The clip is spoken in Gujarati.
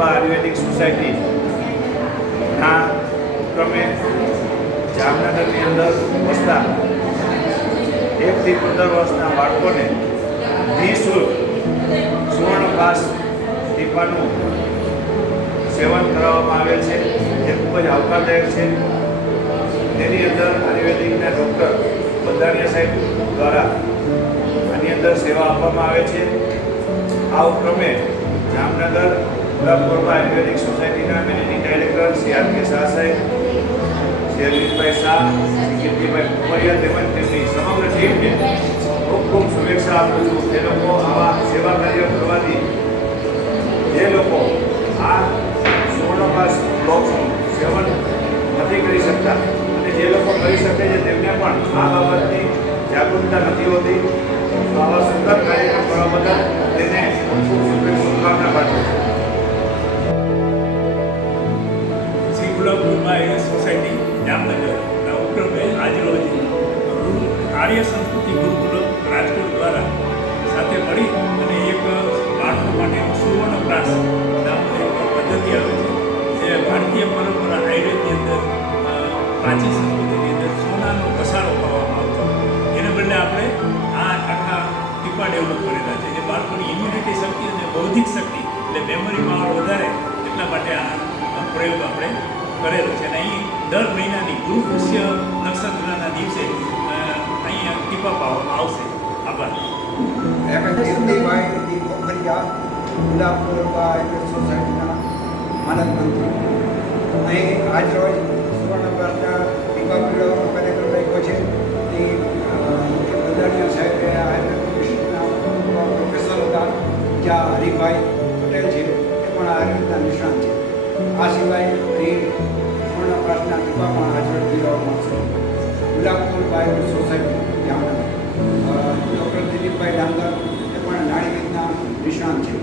ડાકોરબા આયુર્વેદિક સોસાયટીના ઉપક્રમે જામનગરની અંદર વસતા 1 થી 15 વર્ષના બાળકોને નિઃશુલ્ક સુવર્ણપ્રાશ ટીપાનું સેવન કરાવવામાં આવેલ છે, જે ખૂબ જ આવકારદાયક છે. તેની અંદર આયુર્વેદિકના ડૉક્ટર બધાનિયા સાહેબ દ્વારા આની અંદર સેવા આપવામાં આવે છે. આ ઉપક્રમે જામનગર ડાકોરબા આયુર્વેદિક સોસાયટીના managing director Shri R.K.. Shah સાહેબ, શ્રી અરવિંદભાઈ શાહ, શ્રી કીર્તિભાઈ કુંવરિયા તેમજ તેમની સમગ્ર ટીમને ખૂબ ખૂબ શુભેચ્છા આપું છું. જે લોકો આવા સેવા કાર્ય કરવાથી જે લોકો આ સુવર્ણપ્રાશ બ્લોક્સનું સેવન નથી કરી શકતા અને જે લોકો કરી શકે છે તેમને પણ આ બાબતની જાગૃતતા નથી હોતી, તો આવા સુંદર કાર્યક્રમ કરવા બદલ તેને ખૂબ ખૂબ શુભકામના પાઠવું છું. શ્રી ગુલાબપુરમાં એ સોસાયટી જામનગરના ઉપક્રમે આજરોજ આર્ય સંસ્કૃતિ ગુરુકુલ રાજકોટ દ્વારા સાથે મળી અને એક બાળકો માટેનો સુવર્ણપ્રાશ નામની એક પદ્ધતિ આવે છે, જે ભારતીય પરંપરા આયુર્વેદની અંદર પ્રાચીન સંસ્કૃતિની અંદર સોનાનો ઘસારો કરવામાં આવતો, એને બદલે આપણે આ આખા ટીપા ડેવલપ કરેલા છે, જે બાળકોની ઇમ્યુનિટી શક્તિ અને બૌદ્ધિક શક્તિ એટલે મેમરી પાવર વધારે, એટલા માટે આ પ્રયોગ આપણે કરેલો છે. અને અહીં દર મહિનાની ગુરુ પુષ્ય નક્ષત્રના દિવસે અહીંયા ટીપા પાવામાં આવશે. આભાર. કીર્તિભાઈ પોખરિયા, ગુલાબપુરા આયુર્વેદ સોસાયટીના માનદ મંત્રી. અહીં આજરોજ સુવર્ણપ્રાશના ટીપા પીવડાવવાનો કાર્યક્રમ રાખ્યો છે. એ બધાનિયા સાહેબે આયુર્વેદ યુનિવર્સિટીના પ્રોફેસર હતા, જ્યાં હરિભાઈ પટેલ છે, એ પણ આયુર્વેદના નિષ્ણાત છે. આ સિવાય અહીં સુવર્ણપ્રાશના ટીપા પણ આજરોજ પીવડાવવામાં આવશે. ગુલાબપુર આયુર્વેદ સોસાયટી જામનગર. ડૉક્ટર દિલીપભાઈ ડાંગર એ પણ નાડીવિદના નિષ્ણાત છે.